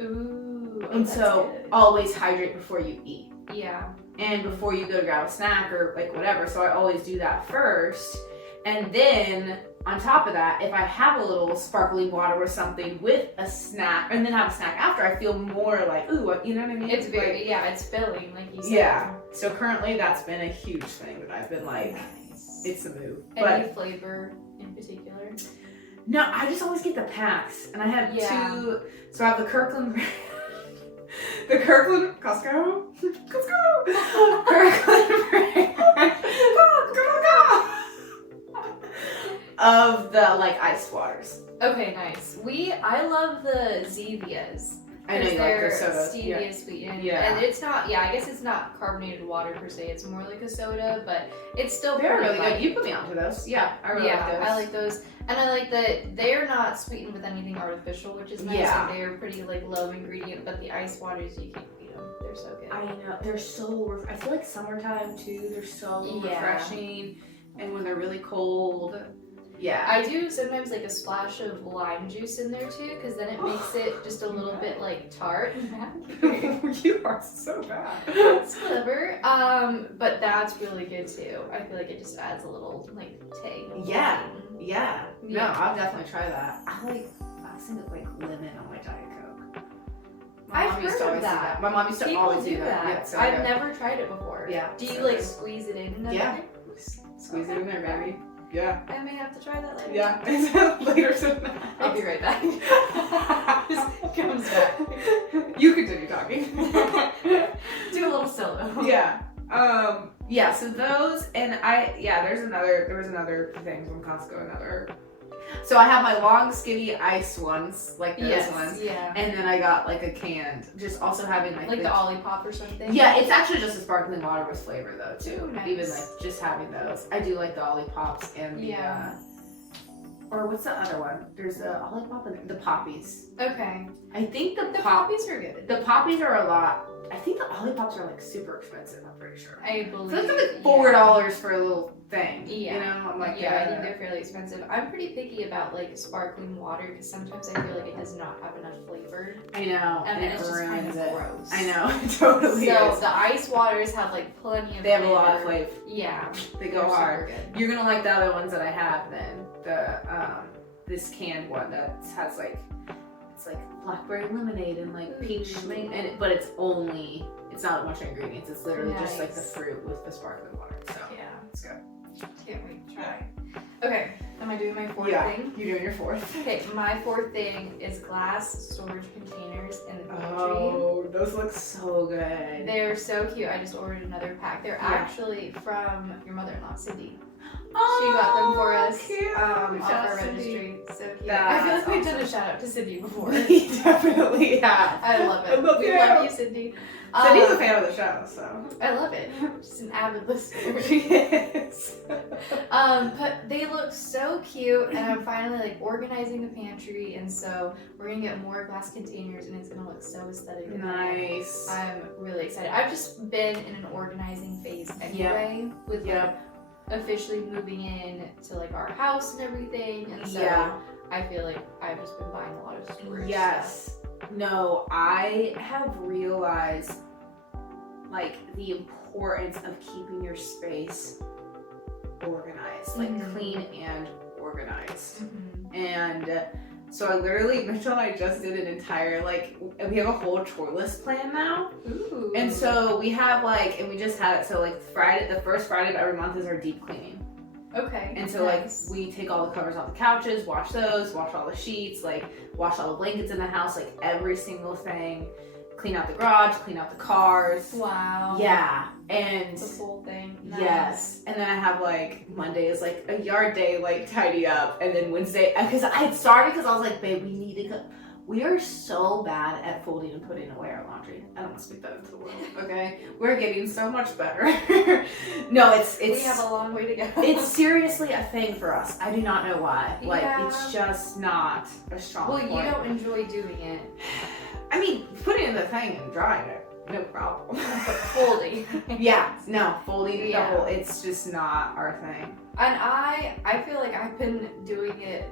Ooh. And so good. always hydrate before you eat. Yeah. And before you go to grab a snack or like whatever. So I always do that first. And then on top of that, if I have a little sparkling water or something with a snack and then have a snack after, I feel more like, ooh, you know what I mean? It's very, like, it's filling, like you said. Yeah. So currently that's been a huge thing that I've been like, nice. It's a move. Any flavor in particular? No, I just always get the packs. And I have 2, so I have the Kirkland Costco Kirkland brand of the like iced waters. Okay, nice. I love the Zevias. I know you like the soda. Stevia sweetened. Yeah. And it's not, I guess it's not carbonated water per se. It's more like a soda, but it's still They're pretty really light. good. You put me onto those. Yeah, I really like those. I like those. And I like that they're not sweetened with anything artificial, which is nice. Yeah. And they're pretty like low ingredient, but the ice waters, you can't beat them. They're so good. I know. They're so, I feel like summertime too. They're so refreshing. And when they're really cold. Yeah. I do sometimes like a splash of lime juice in there too, because then it makes it just a little bit like tart. You are so bad. It's clever. But that's really good too. I feel like it just adds a little like tang. Yeah. No, I'll definitely try that. I was thinking like lemon on my Diet Coke. I've heard of that. My mom used to always do that. Yeah, so I've never tried it before. Yeah. Do you like squeeze it in? Squeeze it in there, baby. Yeah. I may have to try that later. Yeah. Later tonight. I'll be right back. Just comes back. You continue talking. Do a little solo. Yeah. So those, and there was another thing from Costco, so I have my long skinny ice ones, like those ones. Yeah. And then I got like a canned, just also having like the Olipop or something. Yeah, it's actually just a sparkling water with flavor though too. Ooh, nice. Even like just having those. I do like the Olipops and the or what's the other one? There's the Olipop and the Poppies. Okay. I think the Poppies are good. The Poppies are a lot. I think the Olipops are like super expensive, I'm pretty sure. I believe. So it's like $4 for a little thing. Yeah. You know? I'm like, I think they're fairly expensive. I'm pretty picky about like sparkling water because sometimes I feel like it does not have enough flavor. I know. And it it's just kind of gross. I know, it totally so is. the ice waters have like plenty of They have a lot of flavor. Yeah. They go hard. Good. You're gonna like the other ones that I have then. The this canned one that has like blackberry lemonade and like peach but it's not a bunch of ingredients. It's literally just like the fruit with the sparkling water. So yeah, it's good. Can't wait to try. Okay, am I doing my fourth thing? You're doing your fourth. Okay, my fourth thing is glass storage containers in the pantry. Oh, those look so good. They're so cute. I just ordered another pack. They're actually from your mother-in-law, Cindy. Oh, she got them for us cute. off our registry. So cute. That's I feel like we've done a shout out to Cindy before. We definitely have. I love it. We love you, Cindy. Cindy's a fan of the show, so. I love it. She's an avid listener. She is. But they look so cute, and I'm finally like organizing the pantry, and so we're gonna get more glass containers, and it's gonna look so aesthetic. Nice. I'm really excited. I've just been in an organizing phase anyway, with like officially moving in to like our house and everything, and so I feel like I've just been buying a lot of storage stuff. No, I have realized like the importance of keeping your space organized, like clean and organized. And so I literally, Mitchell and I just did an entire we have a whole chore list plan now. Ooh. And so we have and we just had it, so the first Friday of every month is our deep cleaning. Okay. And so we take all the covers off the couches, wash those, wash all the sheets, wash all the blankets in the house, every single thing, clean out the garage, clean out the cars. Wow. Yeah. And the full thing. Nice. Yes. And then I have Monday is a yard day, tidy up, and then Wednesday, because I had started because I was like, babe, we We are so bad at folding and putting away our laundry. I don't want to speak that into the world, okay? We're getting so much better. No, it's we have a long way to go. It's seriously a thing for us. I do not know why. Like, Yeah. it's just not a strong Well, point. you don't enjoy doing it. I mean, putting it in the thing and drying it, no problem. But folding. Yeah, no, folding Yeah. the whole, it's just not our thing. And I feel like I've been doing it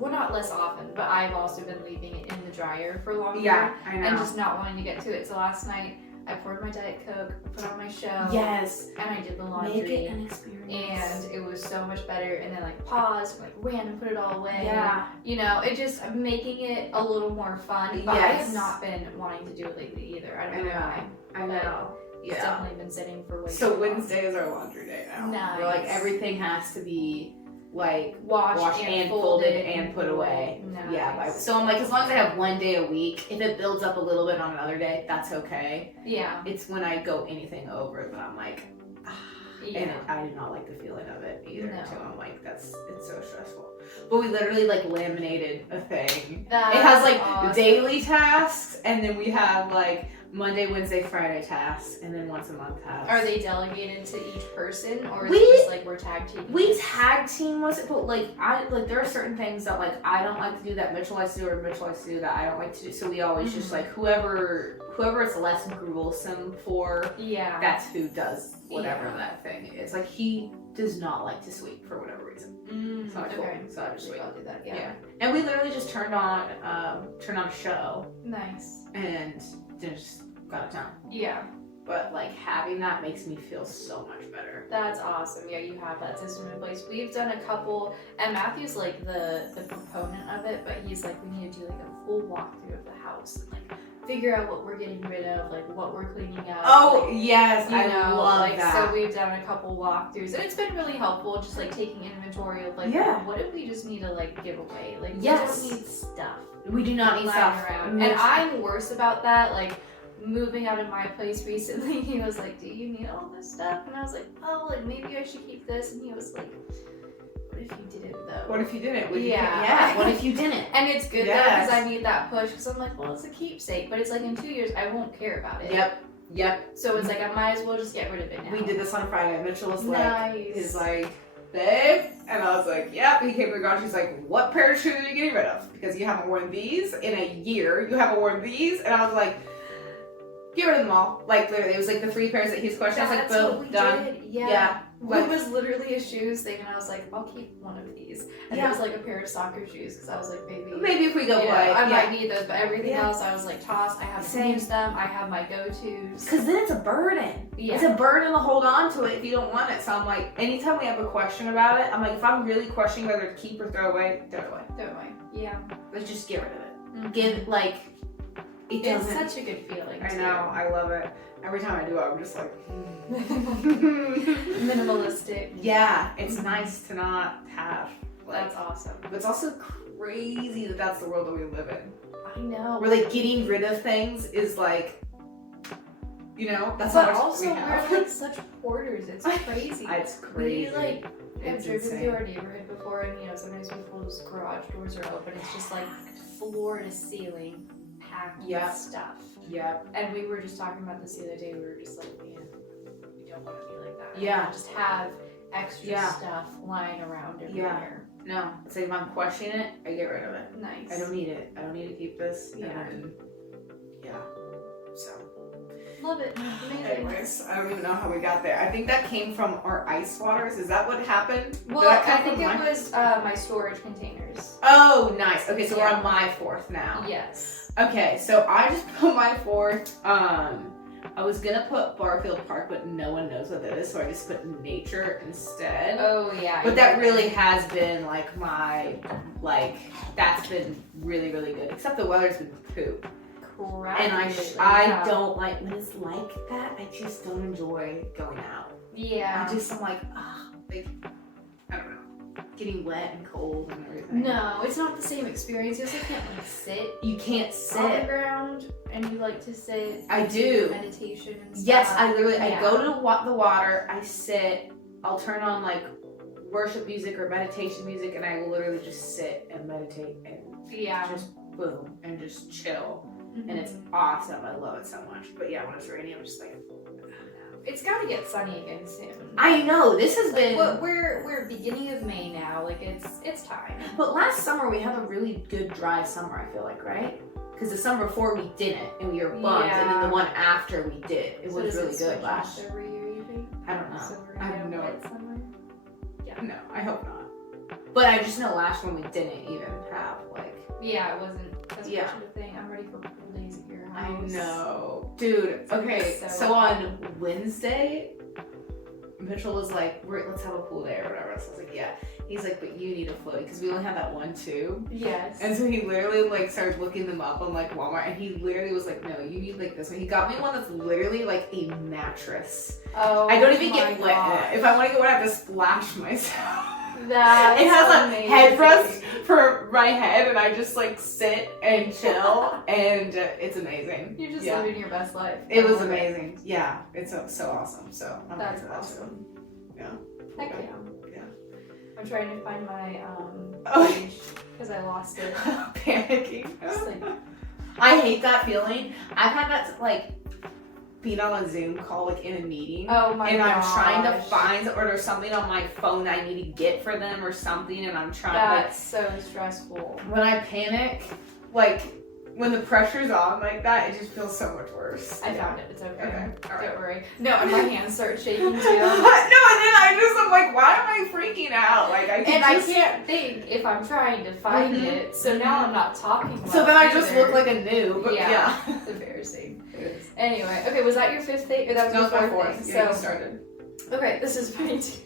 not less often, but I've also been leaving it in the dryer for longer. Yeah, I know. And just not wanting to get to it. So last night, I poured my Diet Coke, put on my show. Yes. And I did the laundry. Make it an experience. And it was so much better. And then like paused, like ran and put it all away. Yeah. You know, it just making it a little more fun. But I Yes. have not been wanting to do it lately either. I don't know why. I know. It's definitely been sitting for way too So long. Wednesday is our laundry day now. Nice. We're like, everything has to be like Washed and folded and put away. Nice. Yeah. So I'm like, as long as I have one day a week, if it builds up a little bit on another day, that's okay. Yeah. It's when I go anything over that I'm like, and I do not like the feeling of it either. No. So I'm like, it's so stressful. But we literally like laminated a thing. That's It has like awesome. daily tasks, and then we have like Monday, Wednesday, Friday tasks, and then once a month tasks. Are they delegated to each person, or is We- it just like we're tag teaming? We tag team was it, but like there are certain things that like I don't like to do that Mitchell likes to do, or Mitchell likes to do that I don't like to do. So we always just like whoever it's less gruesome for, Yeah. that's who does whatever Yeah. that thing is. Like he does not like to sweep for whatever reason. So I Okay. so I just sweep. I'll do that. Yeah. Yeah. And we literally just turned on a show Nice. and just got it done. Yeah. But like having that makes me feel so much better. That's awesome. Yeah, you have that system in place. We've done a couple, and Matthew's like the proponent of it, but he's like, we need to do like a full walkthrough of the house and like figure out what we're getting rid of, like what we're cleaning up. Oh like, yes, you I know, love like that. so we've done a couple walkthroughs, and it's been really helpful. Just like taking inventory of like, Yeah. what if we just need to like give away? Like, Yes. we don't need stuff. We do not need lying stuff around. And I'm worse about that. Like moving out of my place recently, he was like, "Do you need all this stuff?" And I was like, "Oh, like maybe I should keep this." And he was like, "What if you didn't though?" What if you didn't? Yeah. What if you didn't? And it's good though Yes. because I need that push because I'm like, well, it's a keepsake, but it's like in 2 years I won't care about it. Yep. So it's like I might as well just get rid of it now. We did this on Friday. Mitchell was like, Nice. he's like, babe, and I was like, yep. He came to the garage. He's like, what pair of shoes are you getting rid of? Because you haven't worn these in a year. You haven't worn these, and I was like, get rid of them all. Like literally, it was like the 3 pairs that he's questioned. I was like, That's what boom, we done. did. Yeah. Yeah. It was literally a shoes thing, and I was like, I'll keep one of these. And Yeah. it was like a pair of soccer shoes because I was like, Maybe if we go you know, play, I yeah. might need those, but everything Yeah. else I was like, toss. I haven't Same. used them. I have my go-tos. Because then it's a burden. Yeah. It's a burden to hold on to it if you don't want it. So I'm like, anytime we have a question about it, I'm like, if I'm really questioning whether to keep or throw away, throw it away. Don't worry. Yeah. Let's just get rid of it. Mhm. Give like, it It's doesn't. such a good feeling. I too. know, I love it. Every time I do it, I'm just like, Minimalistic. yeah, it's nice to not have. Like, That's awesome. but it's also crazy that that's the world that we live in. I know. Where like getting rid of things is like, you know, that's but how much also we we're have. like such hoarders. It's crazy. It's crazy. We like have It's driven insane. through our neighborhood before, and you know sometimes people's garage doors are open. It's just like floor to ceiling packed Yeah. with stuff. Yep. And we were just talking about this the other day. We were just like, man, we don't want to be like that. Yeah. Just have extra Yeah. stuff lying around everywhere. No, it's like if I'm questioning it, I get rid of it. Nice. I don't need it. I don't need to keep this. Yeah. And yeah. So. Love it. Amazing. Anyways, I don't even know how we got there. I think that came from our ice waters. Is that what happened? Well, Did that come I think from it mine? was my storage containers. Oh, nice. Okay, so Yeah. we're on my 4th now. Yes. Okay, so I just put my 4th. I was gonna put Barfield Park, but no one knows what that is, so I just put nature instead. Oh yeah. But that really has been like my, like, that's been really, really good. Except the weather's been poop. Crap. And I Yeah. don't like, when it's like that, I just don't enjoy going out. Yeah. I'm like, like, I don't know, getting wet and cold and everything. No, it's not the same experience. You also can't like sit You can't on the sit. ground, and you like to sit. I do. Meditation and stuff. Yes, I literally, I Yeah. go to the water, I sit, I'll turn on like worship music or meditation music, and I will literally just sit and meditate and Yeah. just boom, and just chill. And it's awesome. I love it so much. But yeah, when it's rainy, I'm just like, it's gotta get sunny again soon. I know, this has been... But we're beginning of May now, like it's time. But last summer we had a really good dry summer, I feel like, right? Because the summer before we didn't, and we were bummed, and then the one after we did. It was really good last year. Every year, you think? I don't know. So we're I gonna have no wet summer? Yeah. No, I hope not. But I just know last one we didn't even have, like... Yeah, it wasn't as Yeah. much of a thing. I'm ready for pool days at your I house. know. Dude, okay, so on Wednesday, Mitchell was like, let's have a pool day or whatever. So I was like, yeah. He's like, but you need a floaty because we only have that one tube. Yes. And so he literally like started looking them up on like Walmart, and he literally was like, no, you need like this one. He got me one that's literally like a mattress. Oh, I don't even get my wet in gosh. it. If I want to get wet, I have to splash myself. That's It has amazing. a headrest for my head, and I just like sit and chill, and it's amazing. You're just Yeah. living your best life. It was amazing. Yeah, it's so awesome. So I'm That's into that awesome. too. Yeah. Heck Okay. yeah. Yeah. I'm trying to find my Oh. page because I lost it. Panicking. Just like, I hate that feeling. I've had that like being on a Zoom call like in a meeting. oh my And gosh. I'm trying to find or there's something on my phone that I need to get for them or something, and I'm trying That's so stressful. when I panic, like when the pressure's on like that, it just feels so much worse. I found it. It's okay. Okay. All right. Don't worry. No, and my hands start shaking too. No, and then I'm like, why am I freaking out? Like I And I can't think if I'm trying to find Mhm. it, so now I'm not talking about So then it I just either. look like a noob. Yeah. It's embarrassing. It is. Anyway, okay, was that your fifth thing? Or that was That your was my fourth fourth. thing? Yeah, you So, started. okay, this is funny too.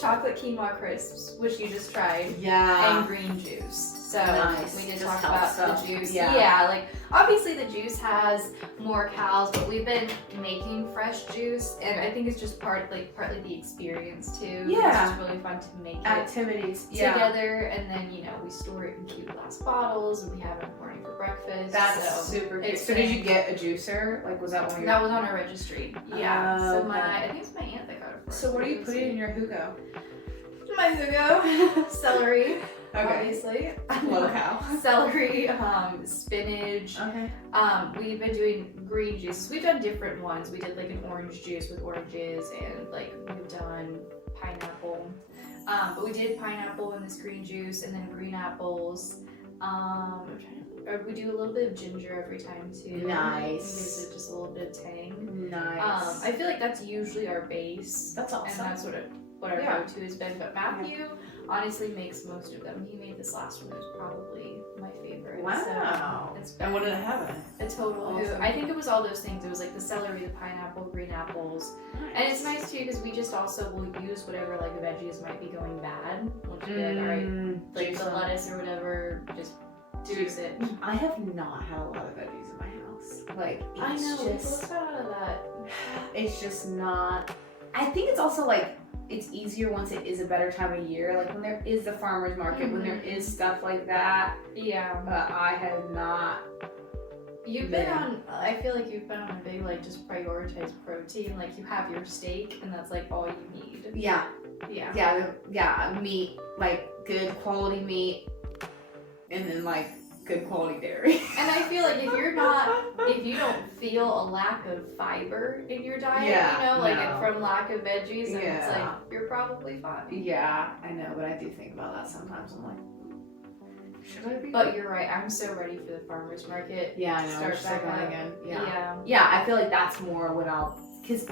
Chocolate quinoa crisps, which you just tried, Yeah. and green juice. So Nice. we did Just talk health about stuff. the juice. Yeah. Like obviously the juice has more calories, but we've been making fresh juice, and I think it's just partly the experience too. Yeah. It's just really fun to make it Activities. together, and then we store it in cute glass bottles, and we have it in the morning for breakfast. That's so super cute. it's So did been- you get a juicer? Like was that one of your... That was on our registry. Yeah. Oh, So okay. I think it's my aunt that got it for us. So what are you putting in your Hugo? My Hugo, celery, Okay. obviously. Low-cal. Celery, spinach. Okay. We've been doing green juices. We've done different ones. We did like an orange juice with oranges, and like we've done pineapple. But we did pineapple in this green juice, and then green apples. We do a little bit of ginger every time too. Nice. Gives it just a little bit of tang. Nice. I feel like that's usually our base. That's awesome. And that's what our Yeah. go-to has been. But Matthew honestly makes most of them. He made this last one. It was probably my favorite. Wow. So it's been And what did it have in it? a total Awesome. hoot. I think it was all those things. It was like the celery, the pineapple, green apples. And it's nice too because we just also will use whatever like veggies might be going bad. We'll just be like, all right, like juice the them. lettuce or whatever, just juice it. I have not had a lot of veggies in my house. Like I it's know, we both just, got out of that. it's just not. I think it's also like it's easier once it is a better time of year. Like when there is the farmer's market, when there is stuff like that. Yeah. I have not. You've been on, I feel like you've been on a big, like, just prioritize protein. Like, you have your steak, and that's, like, all you need. Yeah. Yeah. Meat, like good quality meat, and then like good quality dairy. And I feel like if you don't feel a lack of fiber in your diet, no. from lack of veggies, then it's Yeah. like, you're probably fine. Yeah, I know, but I do think about that sometimes. I'm like, should I be? But you're right, I'm so ready for the farmer's market. Yeah, I know. Start Just back like up. again. Yeah. Yeah, I feel like that's more when because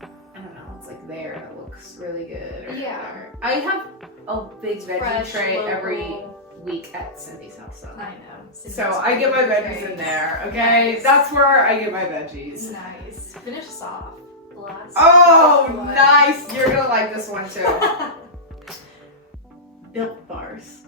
I don't know, it's like there and it looks really good. Or Yeah. whatever. I have a big veggie Fresh, tray every local. week at Cindy's house. So, I know. so I get my veggies in there. Okay, Nice. that's where I get my veggies. Nice. Finish us off. The last Oh, one. nice! You're gonna like this one too. Built bars.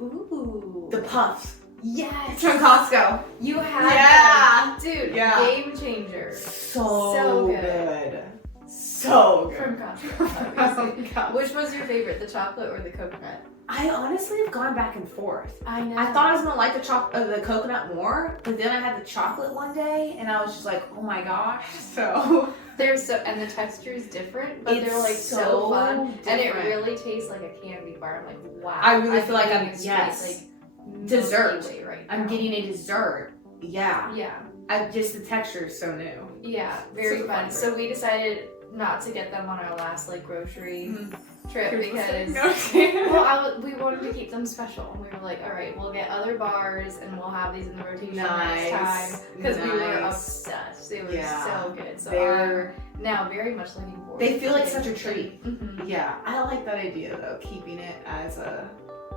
Ooh. The puffs. Yes. From Costco. You had Yeah. them. Dude, Yeah. game changer. So good. good. So good. From Costco, obviously. Oh, God. Which was your favorite, the chocolate or the coconut? I honestly have gone back and forth. I know. I thought I was gonna like the coconut more, but then I had the chocolate one day, and I was just like, oh my gosh. So and the texture is different, but It's they're like so fun, and it different. really tastes like a candy bar. I'm like, wow. I really feel like think I'm it's yes. just, like dessert. Milky Way right now. I'm getting a dessert. Yeah. Yeah. The texture is so new. Yeah, very Super fun. fun. So we decided not to get them on our last like grocery trip because we wanted to keep them special. And we were like, all right, we'll get other bars and we'll have these in the rotation next time because we were obsessed. They were so good. So I'm now very much looking forward. They feel like such a treat. Mm-hmm. Yeah, I like that idea though, keeping it as a.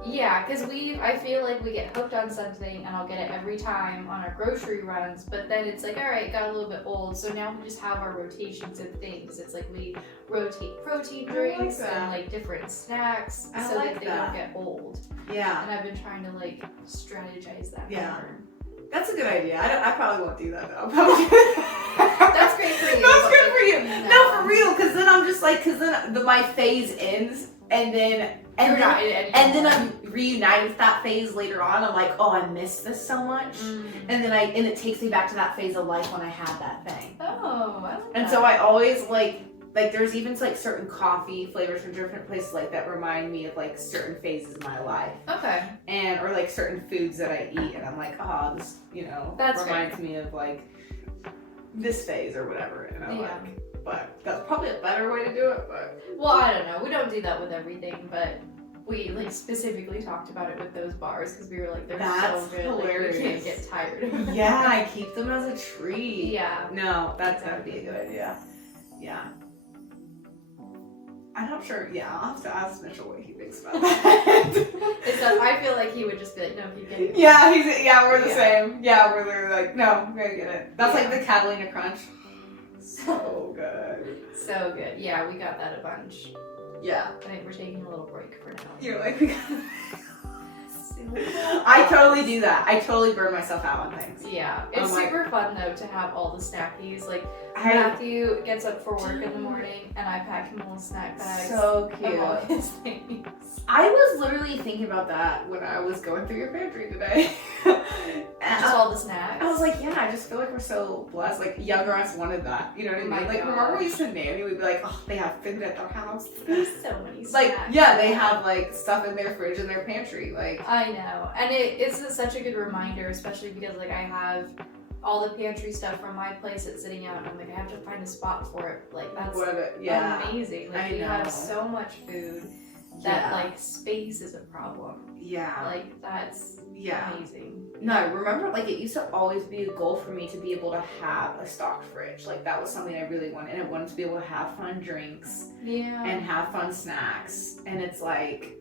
Yeah, because I feel like we get hooked on something and I'll get it every time on our grocery runs, but then it's like, all right, it got a little bit old, so now we just have our rotations of things. It's like we rotate protein drinks and like different snacks so that they don't get old. Yeah. And I've been trying to like strategize that better. That's a good idea. I probably won't do that though. That's great for you. That's good for you. No, for real, because then I'm just like, my phase ends and then I'm reunited with that phase later on. I'm like, oh, I miss this so much, and it takes me back to that phase of life when I had that thing. Oh, I like and that. so I always like there's even like certain coffee flavors from different places like that remind me of like certain phases of my life. Okay. Or like certain foods that I eat, and I'm like, oh, this That's reminds me of like this phase or whatever, and I like. But that's probably a better way to do it. But well, I don't know. We don't do that with everything, but we like specifically talked about it with those bars because we were like, they're so good. Hilarious. Like, we can't get tired of them. Yeah, I keep them as a treat. Yeah. No, that'd be a good idea. Yeah. I'm not sure. Yeah, I'll have to ask Mitchell what he thinks about that. Except I feel like he would just be like, no, keep getting it. Yeah, we're the same. Yeah, we're literally like, no, I'm gonna get it. That's like the Catalina Crunch. So good. So good. Yeah, we got that a bunch. Yeah. I think we're taking a little break for now. You're like, I totally do that. I totally burn myself out on things. Yeah. It's super fun though to have all the snackies. Like Matthew gets up for work in the morning and I pack him a little snack bag. So cute. Of all his things. I was literally thinking about that when I was going through your pantry today. Just all the snacks? I was like, yeah, I just feel like we're so blessed. Like, younger us wanted that. You know what I mean? Like, remember we used to nanny? We'd be like, oh, they have food at their house. There's so many snacks. Like, yeah, they have, like, stuff in their fridge and their pantry. Like, I know. And it's such a good reminder, especially because, like, I have all the pantry stuff from my place that's sitting out, and I'm like, I have to find a spot for it. Like, that's amazing. Like, we have so much food that, like, space is a problem. Yeah. Like, that's amazing. No, remember, like, it used to always be a goal for me to be able to have a stocked fridge. Like, that was something I really wanted. And I wanted to be able to have fun drinks. Yeah. And have fun snacks. And it's like,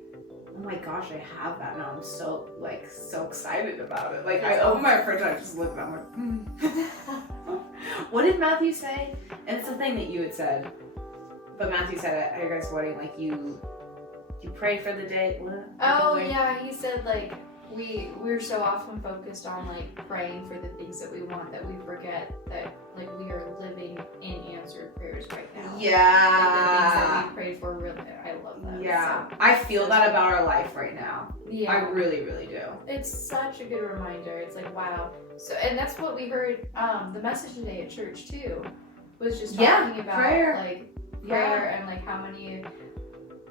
oh my gosh, I have that now. I'm so excited about it. Like, I open my fridge and I just look at it, I'm like, What did Matthew say? And it's the thing that you had said. But Matthew said at your guys' wedding, like, you pray for the day. What? Oh, yeah, he said, like, we're so often focused on, like, praying for the things that we want that we forget that, like, we are living in answered prayers right now. Yeah. Like, the things that we prayed for, really, I love that. Yeah. So, I feel that about our life right now. Yeah. I really, really do. It's such a good reminder. It's like, wow. So, and that's what we heard, the message today at church, too, was just talking about, prayer. Like, prayer and, like, how many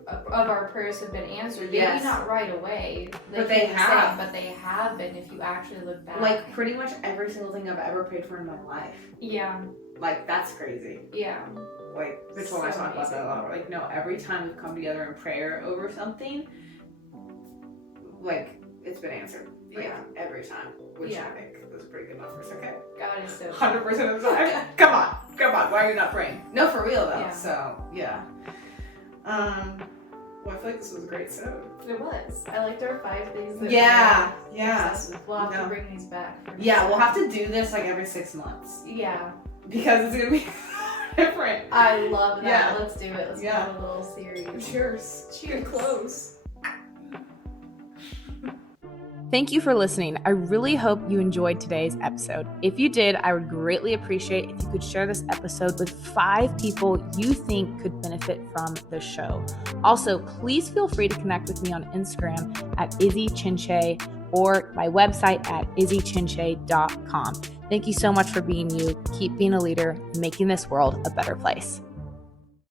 of our prayers have been answered. Maybe not right away, but they have. But they have been if you actually look back. Like pretty much every single thing I've ever prayed for in my life. Yeah. Like that's crazy. Yeah. Like Mitchell and I talk about that a lot. Like no, every time we've come together in prayer over something, like it's been answered. Like, every time. Which I think was pretty good numbers. Okay. God is so 100% of the time. Come on. Why are you not praying? No, for real though. Yeah. So yeah. Well, I feel like this was a great show. It was. I liked our 5 things. That we'll have to bring these back. We'll have to do this like every 6 months. Yeah. Because it's gonna be different. I love that. Yeah. Let's do it. Let's have a little series. Cheers. Cheers. Close. Thank you for listening. I really hope you enjoyed today's episode. If you did, I would greatly appreciate if you could share this episode with 5 people you think could benefit from the show. Also, please feel free to connect with me on Instagram at IzzyChinche or my website at izzychinche.com. Thank you so much for being you. Keep being a leader and making this world a better place.